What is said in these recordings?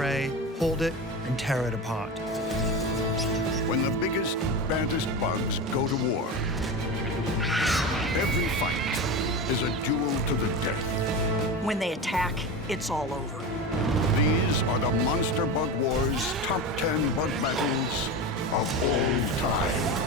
prey, hold it, and tear it apart. When the biggest, baddest bugs go to war, every fight is a duel to the death. When they attack, it's all over. These are the Monster Bug Wars top 10 bug battles of all time.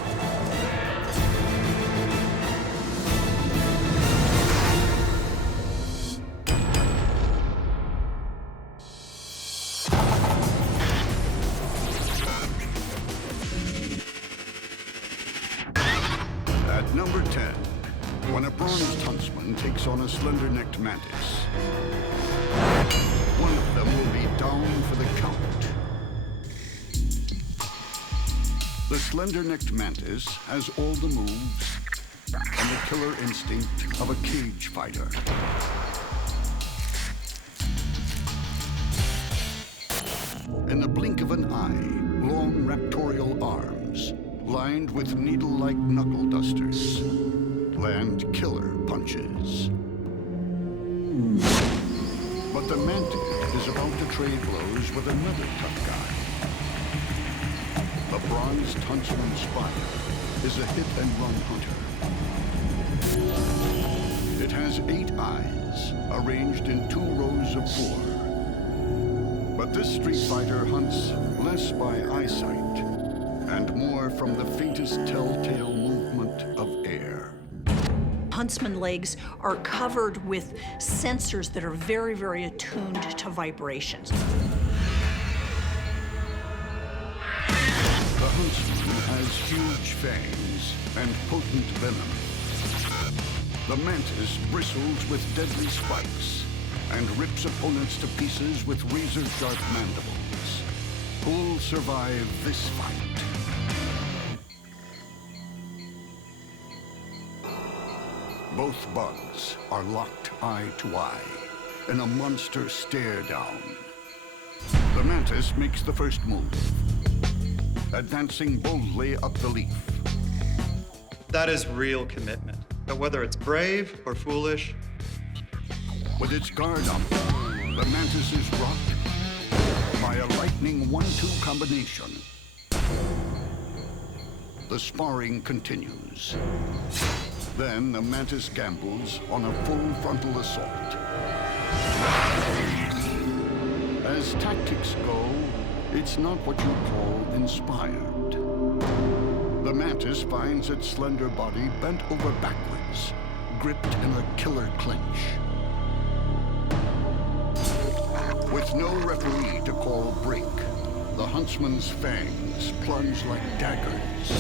At number 10, when a Bronze Huntsman takes on a Slender-Necked Mantis, one of them will be down for the count. The Slender-Necked Mantis has all the moves and the killer instinct of a cage fighter. In the blink of an eye, long raptorial arms, lined with needle-like knuckle dusters, land killer punches. But the Mantis is about to trade blows with another tough guy. The Bronze Huntsman Spider is a hit-and-run hunter. It has 8 eyes, arranged in 2 rows of 4. But this street fighter hunts less by eyesight and more from the faintest telltale movement of air. Huntsman legs are covered with sensors that are very, very attuned to vibrations. The Huntsman has huge fangs and potent venom. The Mantis bristles with deadly spikes and rips opponents to pieces with razor-sharp mandibles. Who'll survive this fight? Both bugs are locked eye to eye in a monster stare down. The Mantis makes the first move, advancing boldly up the leaf. That is real commitment. But whether it's brave or foolish, With its guard up, the Mantis is rocked by a lightning 1-2 combination. The sparring continues. Then the Mantis gambles on a full frontal assault. As tactics go, it's not what you call inspired. The Mantis finds its slender body bent over backwards, gripped in a killer clinch. With no referee to call break, the Huntsman's fangs plunge like daggers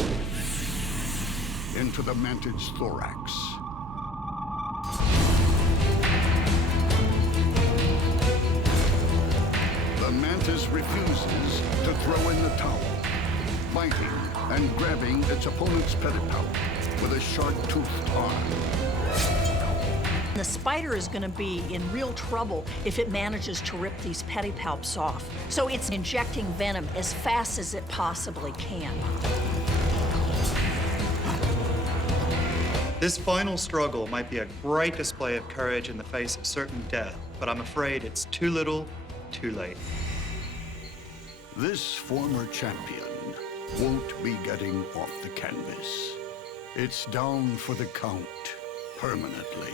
into the Mantis' thorax. The Mantis refuses to throw in the towel, biting and grabbing its opponent's pedipalp with a sharp-toothed arm. The spider is going to be in real trouble if it manages to rip these pedipalps off. So it's injecting venom as fast as it possibly can. this final struggle might be a great display of courage in the face of certain death, but I'm afraid it's too little, too late. This former champion won't be getting off the canvas. It's down for the count permanently.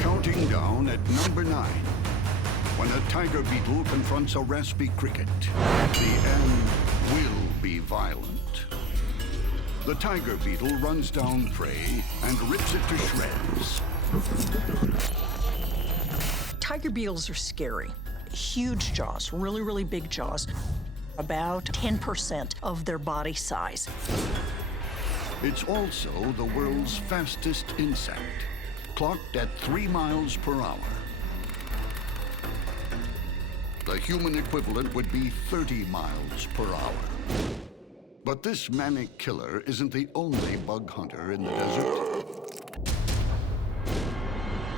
Counting down at number 9. When a tiger beetle confronts a raspy cricket, the end will be violent. The tiger beetle runs down prey and rips it to shreds. Tiger beetles are scary. Huge jaws, really, really big jaws. About 10% of their body size. It's also the world's fastest insect, clocked at 3 miles per hour. The human equivalent would be 30 miles per hour. But this manic killer isn't the only bug hunter in the desert.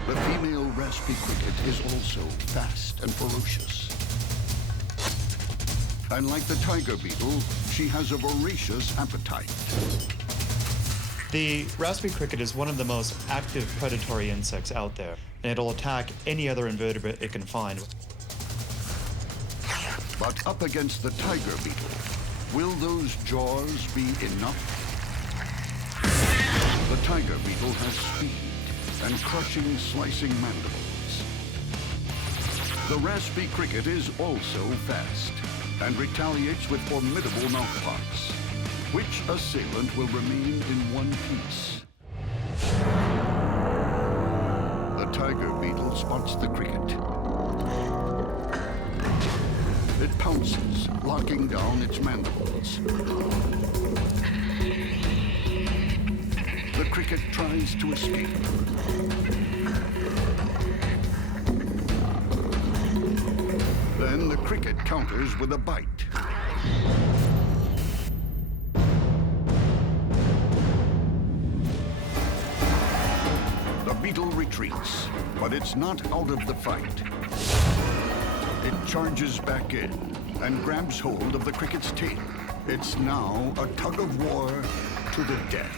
The female raspy cricket is also fast and ferocious. And like the tiger beetle, she has a voracious appetite. The Raspy cricket is one of the most active predatory insects out there, and it'll attack any other invertebrate it can find. But up against the tiger beetle, will those jaws be enough? The tiger beetle has speed and crushing, slicing mandibles. The Raspy cricket is also fast and retaliates with formidable mouthparts. Which assailant will remain in one piece? The tiger beetle spots the cricket. It pounces, locking down its mandibles. The cricket tries to escape. Then the cricket counters with a bite. The beetle retreats, but it's not out of the fight. It charges back in and grabs hold of the cricket's tail. It's now a tug of war to the death.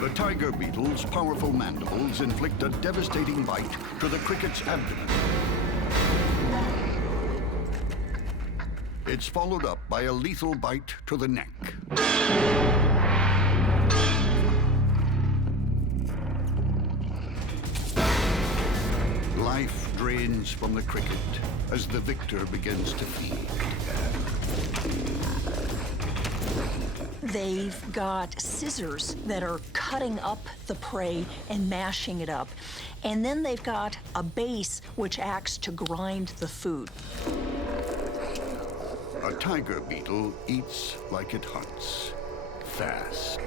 The tiger beetle's powerful mandibles inflict a devastating bite to the cricket's abdomen. It's followed up by a lethal bite to the neck. Life drains from the cricket as the victor begins to feed. They've got scissors that are cutting up the prey and mashing it up. And then they've got a base which acts to grind the food. A tiger beetle eats like it hunts, fast.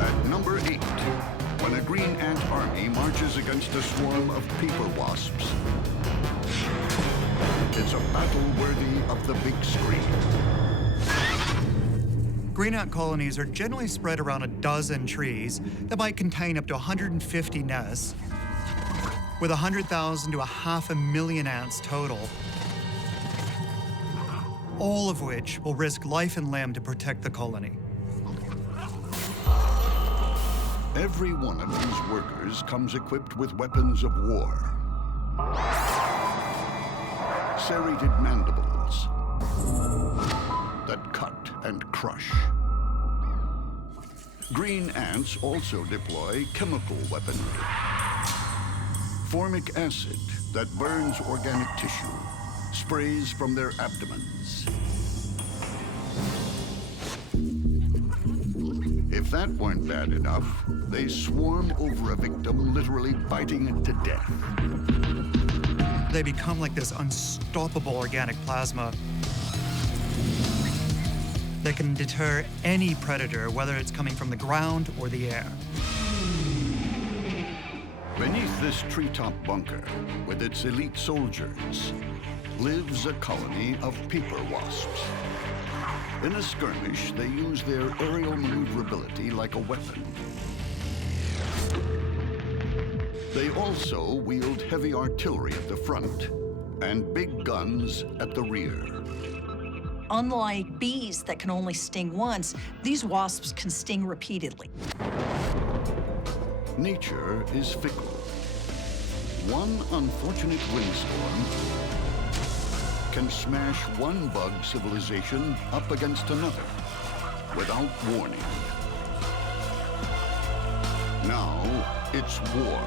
At number 8, when a green ant army marches against a swarm of paper wasps, it's a battle worthy of the big screen. Green ant colonies are generally spread around a dozen trees that might contain up to 150 nests, with 100,000 to 500,000 ants total, all of which will risk life and limb to protect the colony. Every one of these workers comes equipped with weapons of war. Serrated mandibles that cut and crush. Green ants also deploy chemical weaponry. Formic acid that burns organic tissue sprays from their abdomens. If that weren't bad enough, they swarm over a victim, literally biting it to death. They become like this unstoppable organic plasma that can deter any predator, whether it's coming from the ground or the air. Beneath this treetop bunker, with its elite soldiers, lives a colony of paper wasps. In a skirmish, they use their aerial maneuverability like a weapon. They also wield heavy artillery at the front and big guns at the rear. Unlike bees that can only sting once, these wasps can sting repeatedly. Nature is fickle. One unfortunate windstorm can smash one bug civilization up against another without warning. Now it's war.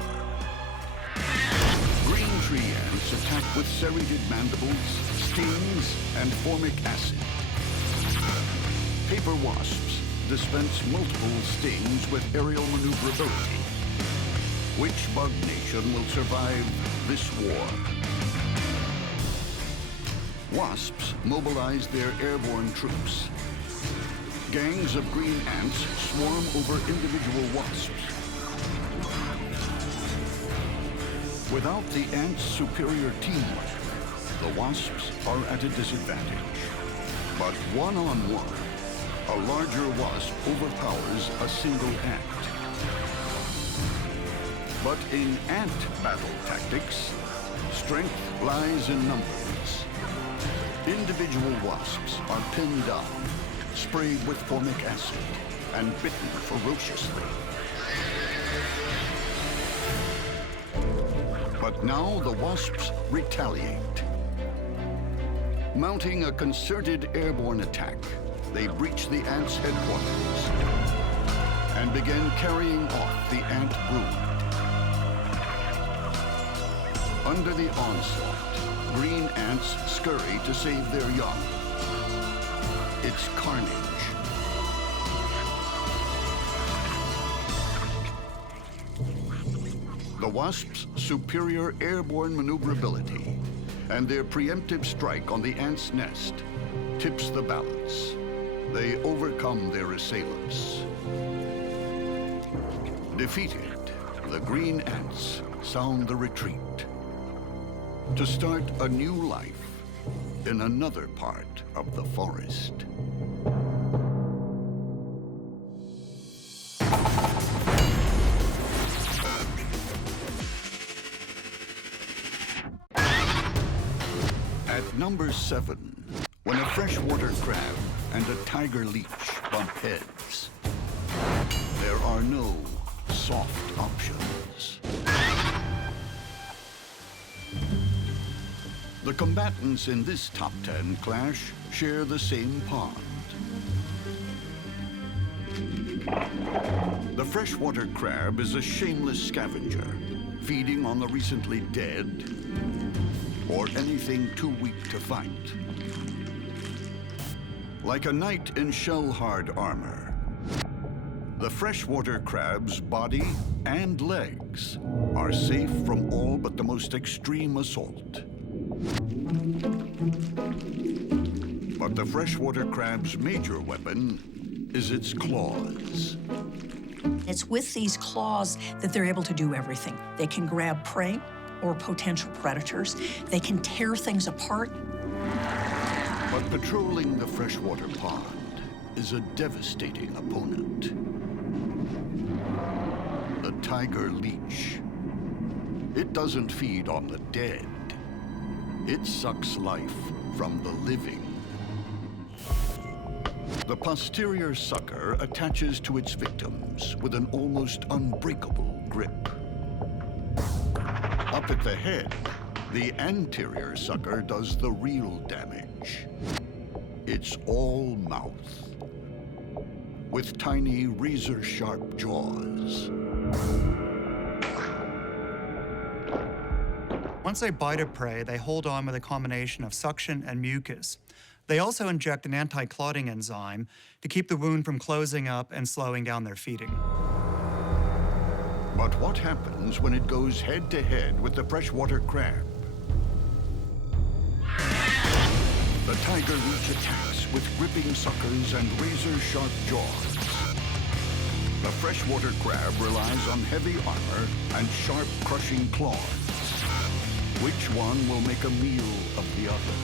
Green tree ants attack with serrated mandibles, stings, and formic acid. Paper wasps dispense multiple stings with aerial maneuverability. Which bug nation will survive this war? Wasps mobilize their airborne troops. Gangs of green ants swarm over individual wasps. Without the ants' superior teamwork, the wasps are at a disadvantage. But one-on-one, a larger wasp overpowers a single ant. But in ant battle tactics, strength lies in numbers. Individual wasps are pinned down, sprayed with formic acid, and bitten ferociously. But now the wasps retaliate. Mounting a concerted airborne attack, they breach the ants' headquarters and begin carrying off the ant brood. Under the onslaught, green ants scurry to save their young. It's carnage. The wasps' superior airborne maneuverability and their preemptive strike on the ant's nest tips the balance. They overcome their assailants. Defeated, the green ants sound the retreat to start a new life in another part of the forest. At number 7, when a freshwater crab and a tiger leech bump heads, there are no soft options. The combatants in this top 10 clash share the same pond. The freshwater crab is a shameless scavenger, feeding on the recently dead or anything too weak to fight. Like a knight in shell-hard armor, the freshwater crab's body and legs are safe from all but the most extreme assault. But the freshwater crab's major weapon is its claws. It's with these claws that they're able to do everything. They can grab prey or potential predators. They can tear things apart. But patrolling the freshwater pond is a devastating opponent. The tiger leech. It doesn't feed on the dead. It sucks life from the living. The posterior sucker attaches to its victims with an almost unbreakable grip. Up at the head, the anterior sucker does the real damage. It's all mouth, with tiny razor-sharp jaws. Once they bite a prey, they hold on with a combination of suction and mucus. They also inject an anti-clotting enzyme to keep the wound from closing up and slowing down their feeding. But what happens when it goes head-to-head with the freshwater crab? The tiger leech attacks with gripping suckers and razor-sharp jaws. The freshwater crab relies on heavy armor and sharp, crushing claws. Which one will make a meal of the other?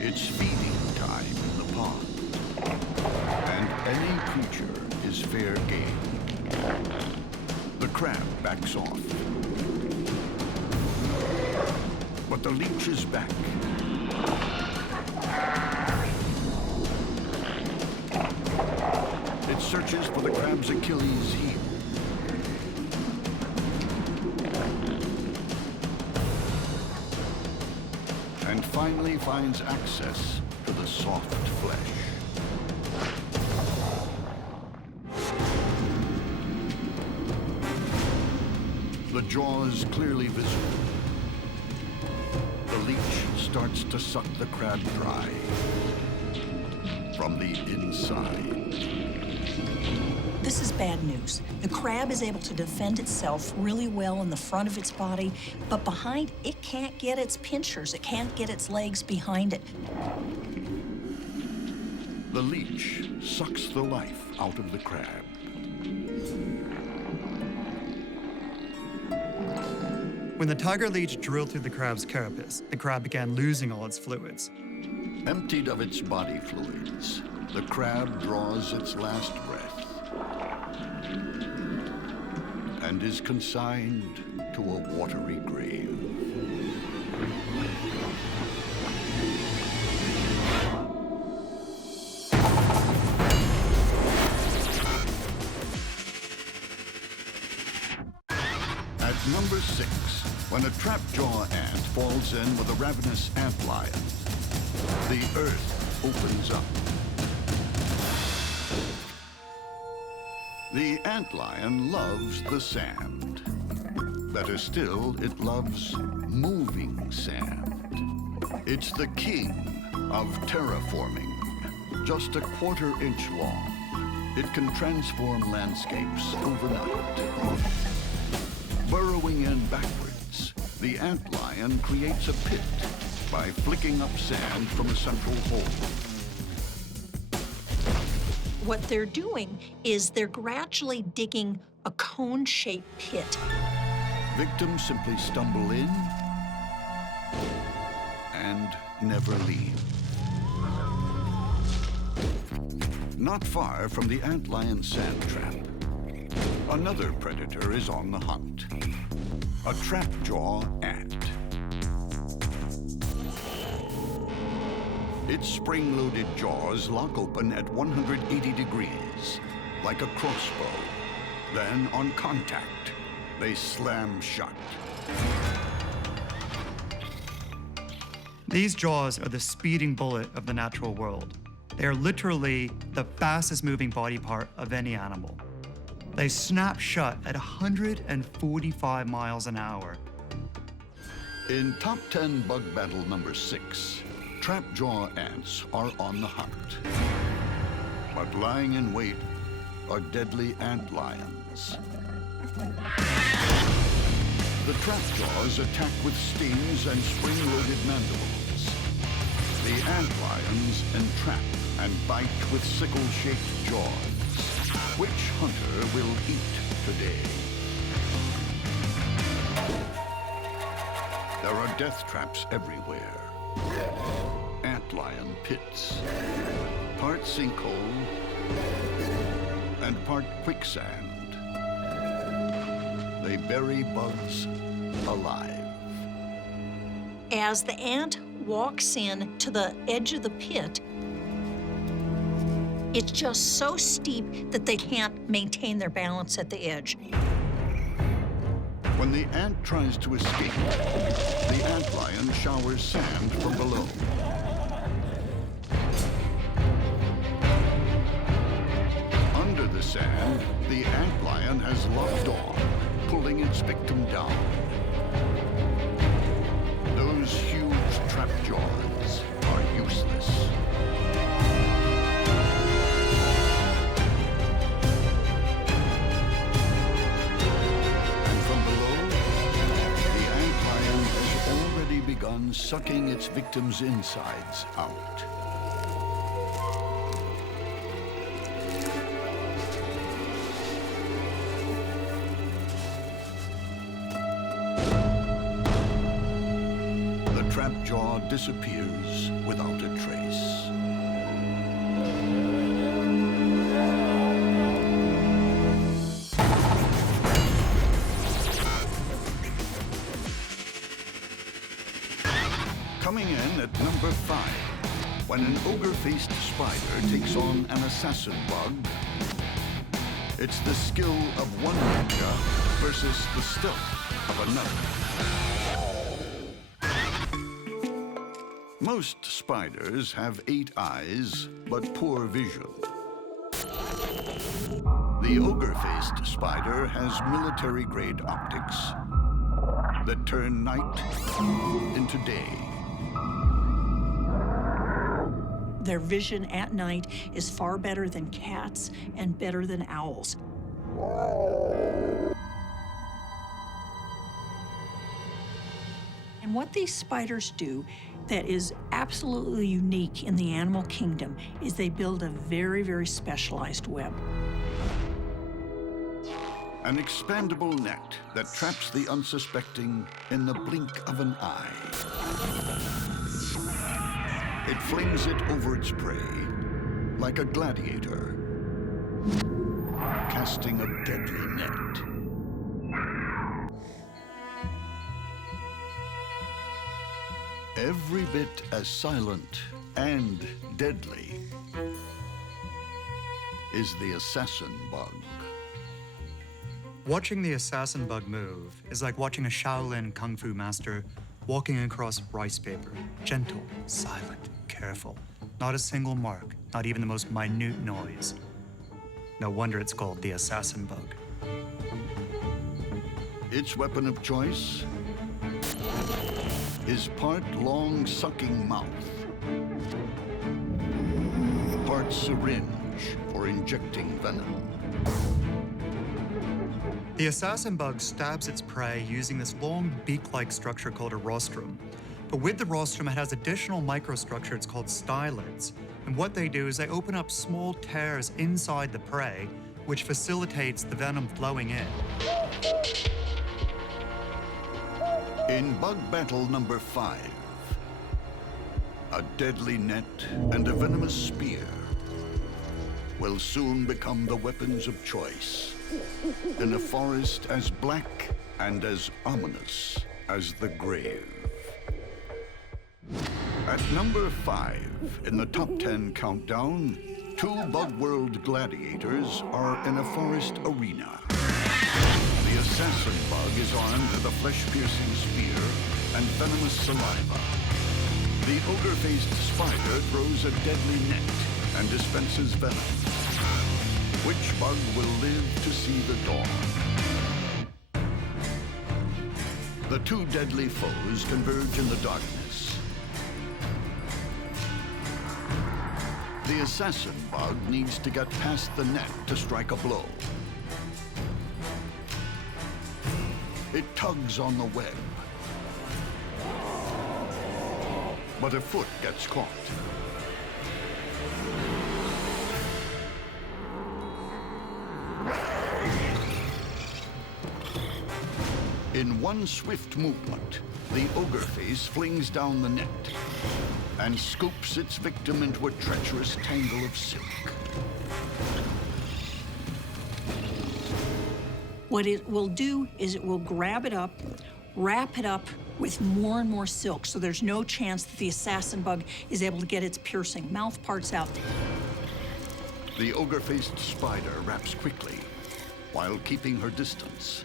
It's feeding time in the pond. And any creature is fair game. The crab backs off. But the leech is back. It searches for the crab's Achilles heel. And finally finds access to the soft flesh. The jaws clearly visible. The leech starts to suck the crab dry from the inside. This is bad news. The crab is able to defend itself really well in the front of its body, but behind, it can't get its pinchers. It can't get its legs behind it. The leech sucks the life out of the crab. When the tiger leech drilled through the crab's carapace, the crab began losing all its fluids. Emptied of its body fluids, the crab draws its last breath. and is consigned to a watery grave. At number 6, when a trapjaw ant falls in with a ravenous antlion, the earth opens up. The antlion loves the sand. Better still, it loves moving sand. It's the king of terraforming. Just a quarter-inch long, it can transform landscapes overnight. Burrowing in backwards, the antlion creates a pit by flicking up sand from a central hole. What they're doing is they're gradually digging a cone-shaped pit. Victims simply stumble in and never leave. Not far from the antlion sand trap, another predator is on the hunt. A trapjaw ant. Its spring-loaded jaws lock open at 180 degrees, like a crossbow. Then, on contact, they slam shut. These jaws are the speeding bullet of the natural world. They are literally the fastest moving body part of any animal. They snap shut at 145 miles an hour. In Top 10 Bug Battle number 6, trapjaw ants are on the hunt. But lying in wait are deadly antlions. The trapjaws attack with stings and spring-loaded mandibles. The antlions entrap and bite with sickle-shaped jaws. Which hunter will eat today? There are death traps everywhere. Antlion pits, part sinkhole and part quicksand. They bury bugs alive. As the ant walks in to the edge of the pit, it's just so steep that they can't maintain their balance at the edge. When the ant tries to escape, the antlion showers sand from below. Under the sand, the antlion has locked on, pulling its victim down. Those huge trapjaws are useless. Begun sucking its victim's insides out. The trapjaw disappears without a trace. Coming in at number 5, when an ogre-faced spider takes on an assassin bug, it's the skill of one ninja versus the stealth of another. Most spiders have 8 eyes, but poor vision. The ogre-faced spider has military-grade optics that turn night into day. Their vision at night is far better than cats and better than owls. And what these spiders do that is absolutely unique in the animal kingdom is they build a very, very specialized web. An expandable net that traps the unsuspecting in the blink of an eye. It flings it over its prey like a gladiator. casting a deadly net. Every bit as silent and deadly is the assassin bug. Watching the assassin bug move is like watching a Shaolin kung fu master walking across rice paper. Gentle, silent, careful. Not a single mark, not even the most minute noise. No wonder it's called the assassin bug. Its weapon of choice is part long sucking mouth, part syringe for injecting venom. The assassin bug stabs its prey using this long beak-like structure called a rostrum. But with the rostrum, it has additional microstructures called stylids. And what they do is they open up small tears inside the prey, which facilitates the venom flowing in. In bug battle number 5, a deadly net and a venomous spear will soon become the weapons of choice in a forest as black and as ominous as the grave. At number 5 in the top 10 countdown, 2 Bug World gladiators are in a forest arena. The assassin bug is armed with a flesh-piercing spear and venomous saliva. The Ogre-Faced Spider throws a deadly net and dispenses venom. Which bug will live to see the dawn? The 2 deadly foes converge in the darkness. The assassin bug needs to get past the net to strike a blow. It tugs on the web, but a foot gets caught. In one swift movement, the Ogre-Face flings down the net and scoops its victim into a treacherous tangle of silk. What it will do is it will grab it up, wrap it up with more and more silk, so there's no chance that the assassin bug is able to get its piercing mouth parts out. The Ogre-Faced Spider wraps quickly while keeping her distance.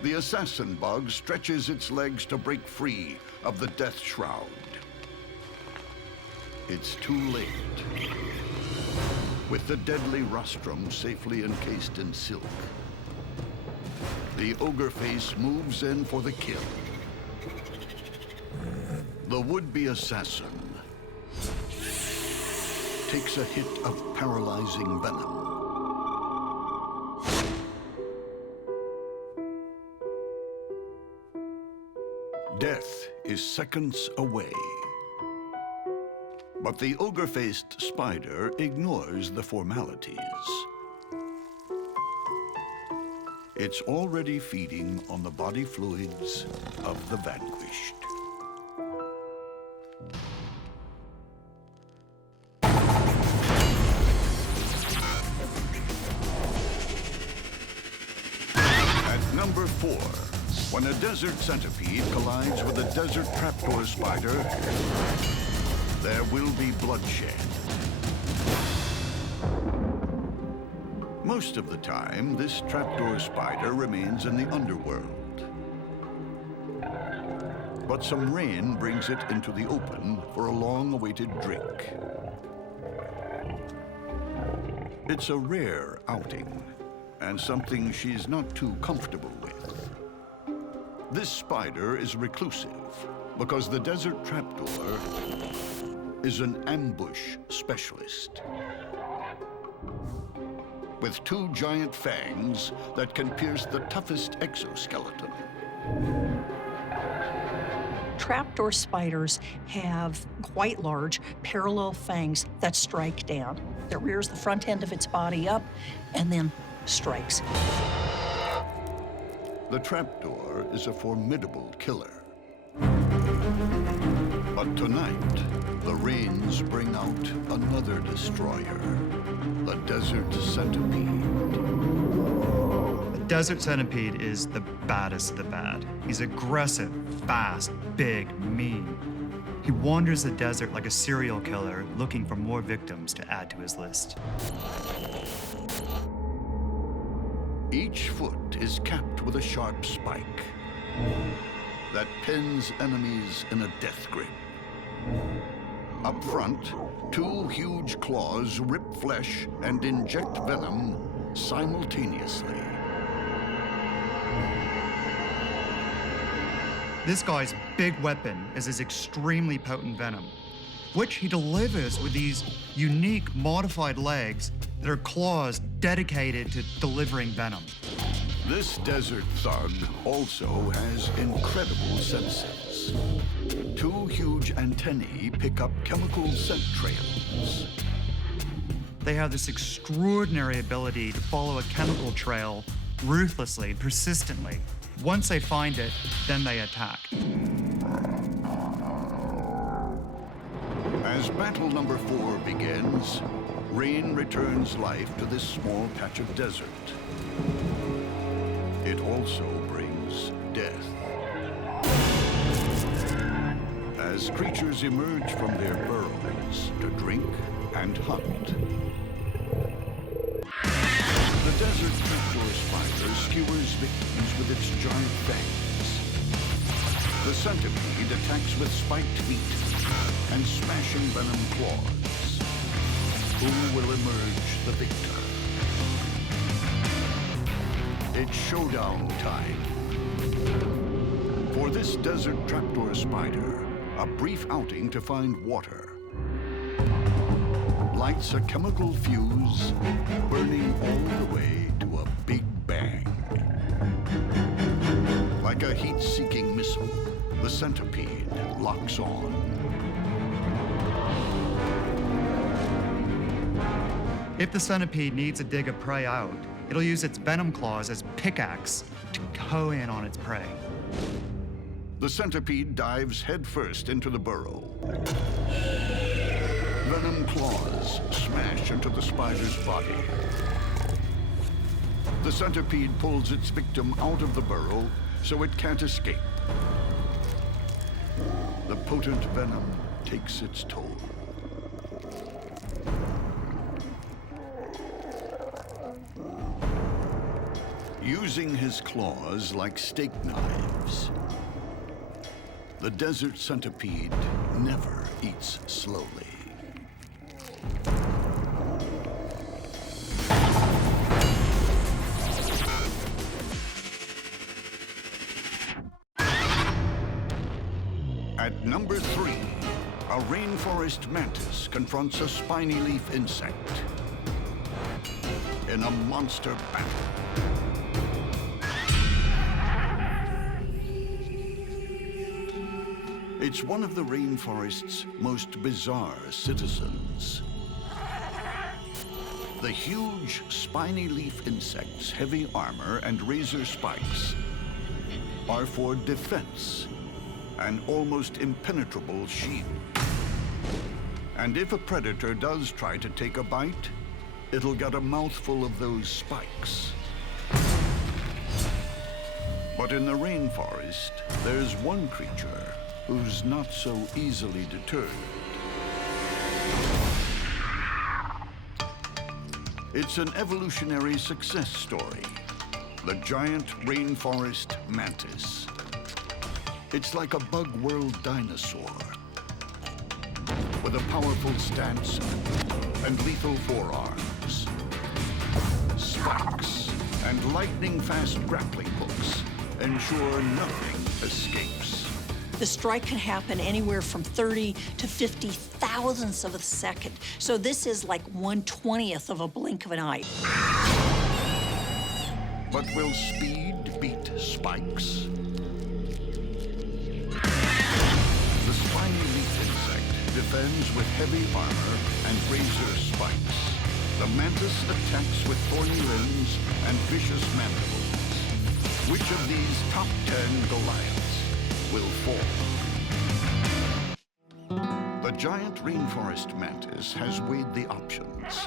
The assassin bug stretches its legs to break free of the death shroud. It's too late. With the deadly rostrum safely encased in silk, the Ogre-Face moves in for the kill. The would-be assassin takes a hit of paralyzing venom. Death is seconds away. But the Ogre-Faced Spider ignores the formalities. It's already feeding on the body fluids of the vanquished. At number 4, when a desert centipede collides with a desert trapdoor spider, there will be bloodshed. Most of the time, this trapdoor spider remains in the underworld. But some rain brings it into the open for a long-awaited drink. It's a rare outing, and something she's not too comfortable with. This spider is reclusive because the desert trapdoor is an ambush specialist with 2 giant fangs that can pierce the toughest exoskeleton. Trapdoor spiders have quite large parallel fangs that strike down. It rears the front end of its body up and then strikes. The trapdoor is a formidable killer. But tonight, the rains bring out another destroyer, the Desert Centipede. The Desert Centipede is the baddest of the bad. He's aggressive, fast, big, mean. He wanders the desert like a serial killer, looking for more victims to add to his list. Each foot is capped with a sharp spike that pins enemies in a death grip. Up front, two huge claws rip flesh and inject venom simultaneously. This guy's big weapon is his extremely potent venom, which he delivers with these unique modified legs that are claws dedicated to delivering venom. This desert thug also has incredible senses. Two huge antennae pick up chemical scent trails. They have this extraordinary ability to follow a chemical trail ruthlessly, persistently. Once they find it, then they attack. As battle number 4 begins, rain returns life to this small patch of desert. It also brings death. As creatures emerge from their burrows to drink and hunt. The desert trapdoor spider skewers victims with its giant fangs. The centipede attacks with spiked feet and smashing venom claws. Who will emerge the victor? It's showdown time. For this desert trapdoor spider, a brief outing to find water lights a chemical fuse, burning all the way to a big bang. Like a heat-seeking missile, the centipede locks on. If the centipede needs to dig a prey out, it'll use its venom claws as pickaxe to hoe in on its prey. The centipede dives headfirst into the burrow. Venom claws smash into the spider's body. The centipede pulls its victim out of the burrow so it can't escape. The potent venom takes its toll. Using his claws like steak knives, the desert centipede never eats slowly. At number 3, a rainforest mantis confronts a spiny leaf insect in a monster battle. It's one of the rainforest's most bizarre citizens. The huge spiny leaf insect's heavy armor and razor spikes are for defense, an almost impenetrable shield. And if a predator does try to take a bite, it'll get a mouthful of those spikes. But in the rainforest, there's one creature who's not so easily deterred. It's an evolutionary success story, the giant rainforest mantis. It's like a bug world dinosaur with a powerful stance and lethal forearms, spikes and lightning-fast grappling hooks ensure nothing escapes. The strike can happen anywhere from 30 to 50 thousandths of a second. So this is like 1/20th of a blink of an eye. But will speed beat spikes? The spiny leaf insect defends with heavy armor and razor spikes. The mantis attacks with thorny limbs and vicious mandibles. Which of these top 10 Goliaths will fall? giant rainforest mantis has weighed the options.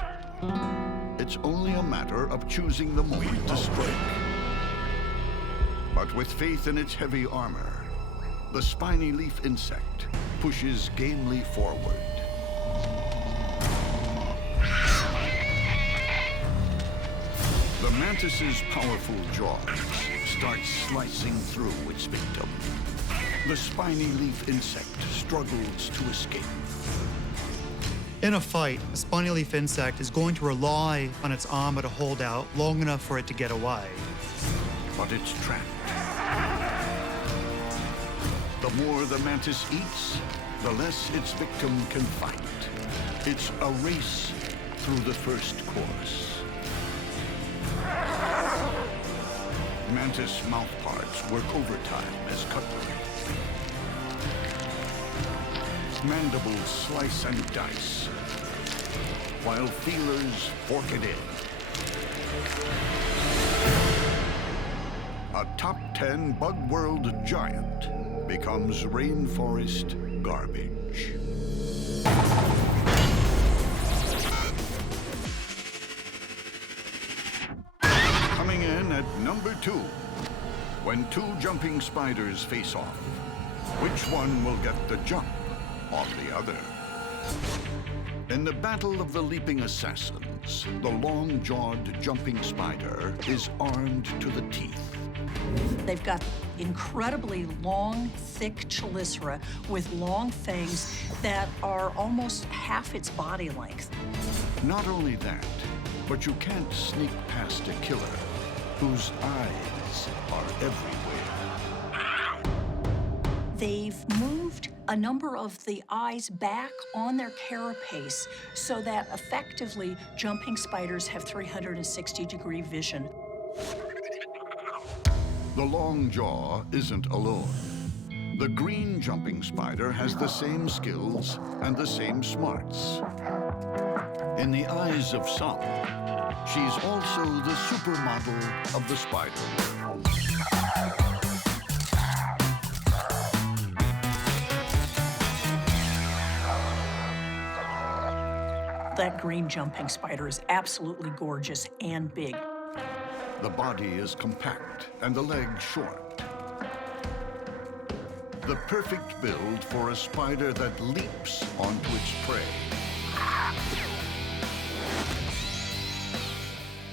It's only a matter of choosing the moment to strike. But with faith in its heavy armor, the spiny leaf insect pushes gamely forward. The mantis's powerful jaws start slicing through its victim. The spiny leaf insect struggles to escape. In a fight, a spiny leaf insect is going to rely on its armor to hold out long enough for it to get away. But it's trapped. The more the mantis eats, the less its victim can fight. It's a race through the first course. Mantis mouthparts work overtime as cutlery. Mandibles slice and dice, while feelers fork it in. A top 10 Bug World giant becomes rainforest garbage. Coming in at number 2, when two jumping spiders face off, which one will get the jump on the other? In the battle of the leaping assassins, the long-jawed jumping spider is armed to the teeth. They've got incredibly long, thick chelicera with long fangs that are almost half its body length. Not only that, but you can't sneak past a killer whose eyes are everywhere. They've moved a number of the eyes back on their carapace so that effectively jumping spiders have 360-degree vision. The long jaw isn't alone. The green jumping spider has the same skills and the same smarts. In the eyes of some, she's also the supermodel of the spider world. That green jumping spider is absolutely gorgeous and big. The body is compact and the legs short. The perfect build for a spider that leaps onto its prey.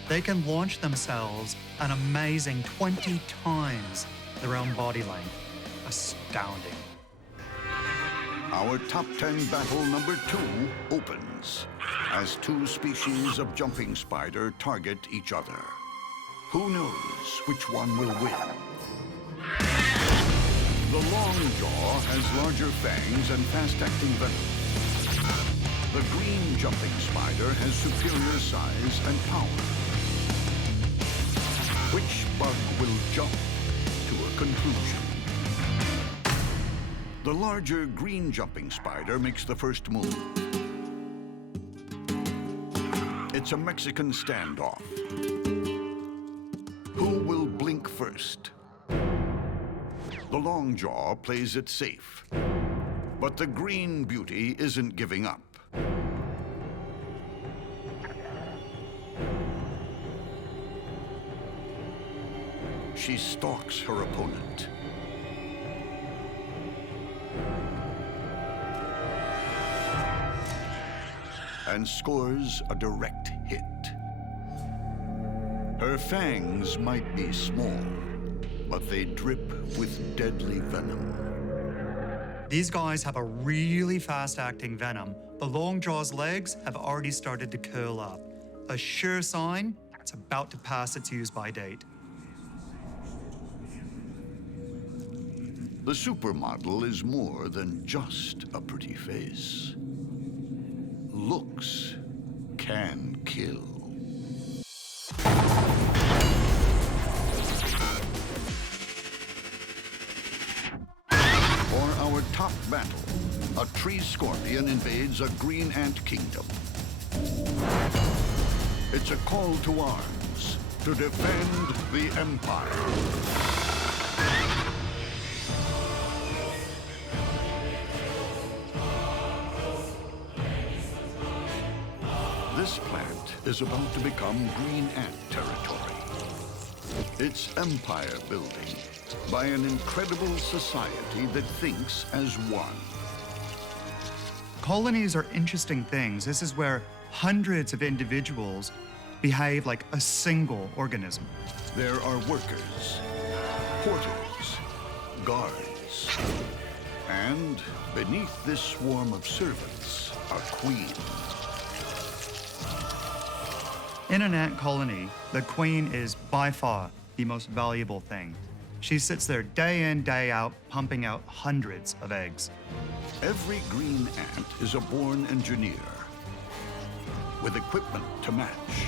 They can launch themselves an amazing 20 times their own body length. Astounding. Our top 10 battle number 2 opens as two species of jumping spider target each other. Who knows which one will win? The long jaw has larger fangs and fast-acting venom. The green jumping spider has superior size and power. Which bug will jump to a conclusion? The larger green jumping spider makes the first move. It's a Mexican standoff. Who will blink first? The long jaw plays it safe, but the green beauty isn't giving up. She stalks her opponent. And scores a direct hit. Her fangs might be small, but they drip with deadly venom. These guys have a really fast-acting venom. The long jaw's legs have already started to curl up. A sure sign it's about to pass its use-by date. The supermodel is more than just a pretty face. Looks can kill. For our top battle, a tree scorpion invades a green ant kingdom. It's a call to arms to defend the empire. is about to become green ant territory. It's empire building by an incredible society that thinks as one. Colonies are interesting things. This is where hundreds of individuals behave like a single organism. There are workers, porters, guards, and beneath this swarm of servants, a queen. In an ant colony, the queen is by far the most valuable thing. She sits there day in, day out, pumping out hundreds of eggs. Every green ant is a born engineer with equipment to match.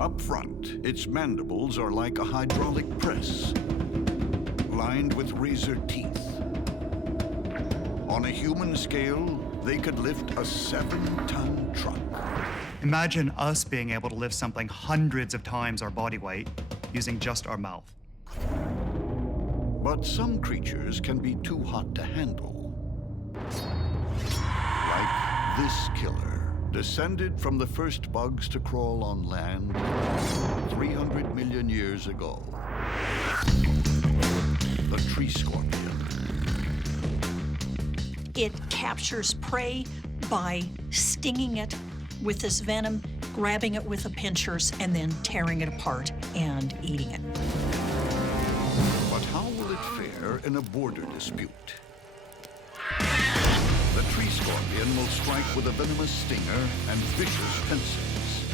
Up front, its mandibles are like a hydraulic press, lined with razor teeth. On a human scale, they could lift a 7-ton truck. Imagine us being able to lift something hundreds of times our body weight using just our mouth. But some creatures can be too hot to handle. Like this killer, descended from the first bugs to crawl on land 300 million years ago. The tree scorpion. It captures prey by stinging it with this venom, grabbing it with the pincers, and then tearing it apart and eating it. But how will it fare in a border dispute? The tree scorpion will strike with a venomous stinger and vicious pincers.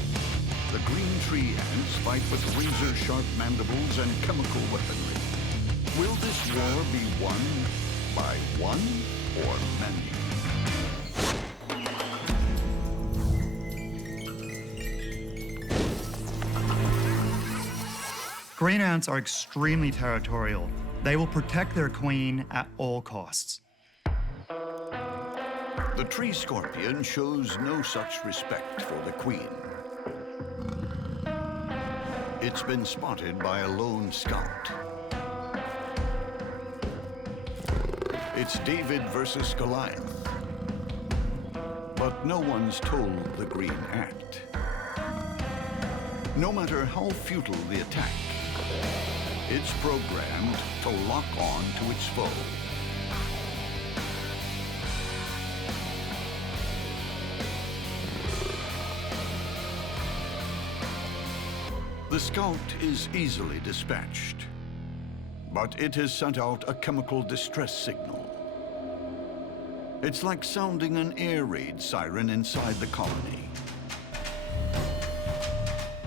The green tree ants fight with razor-sharp mandibles and chemical weaponry. Will this war be won by one or many? Green ants are extremely territorial. They will protect their queen at all costs. The tree scorpion shows no such respect for the queen. It's been spotted by a lone scout. It's David versus Goliath. But no one's told the green ant. No matter how futile the attack, it's programmed to lock on to its foe. The scout is easily dispatched, but it has sent out a chemical distress signal. It's like sounding an air raid siren inside the colony.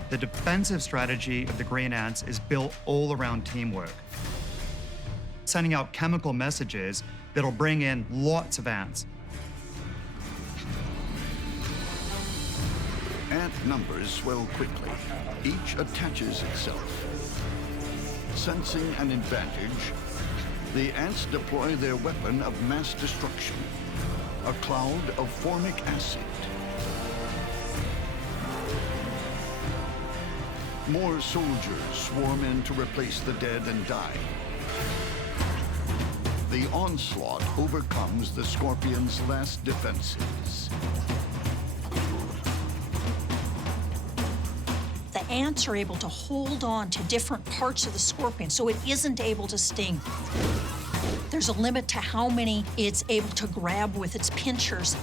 The defensive strategy of the green ants is built all around teamwork, sending out chemical messages that'll bring in lots of ants. Ant numbers swell quickly. Each attaches itself. Sensing an advantage, the ants deploy their weapon of mass destruction, a cloud of formic acid. More soldiers swarm in to replace the dead and dying. The onslaught overcomes the scorpion's last defenses. The ants are able to hold on to different parts of the scorpion so it isn't able to sting. There's a limit to how many it's able to grab with its pincers.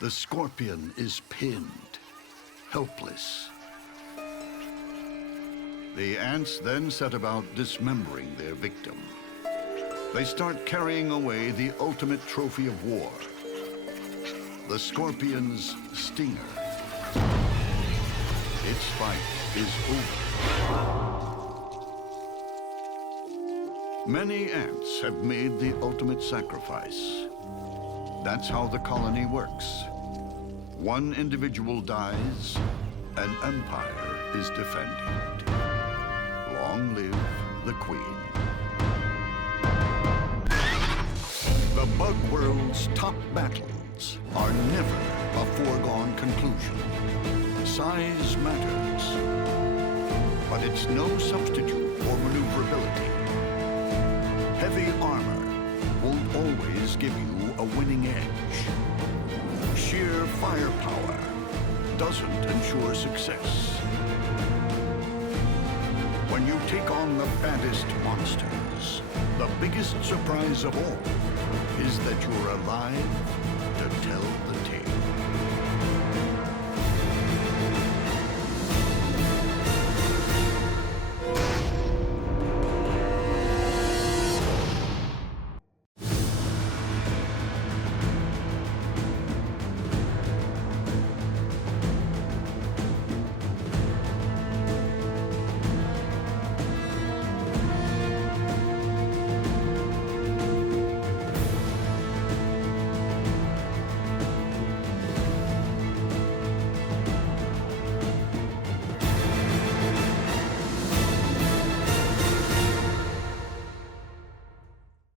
The scorpion is pinned, helpless. The ants then set about dismembering their victim. They start carrying away the ultimate trophy of war, the scorpion's stinger. Its fight is over. Many ants have made the ultimate sacrifice. That's how the colony works. One individual dies, an empire is defended. Long live the queen. The bug world's top battles are never a foregone conclusion. Size matters, but it's no substitute for maneuverability. Heavy armor won't always give you a winning edge. Sheer firepower doesn't ensure success. When you take on the baddest monsters, the biggest surprise of all is that you're alive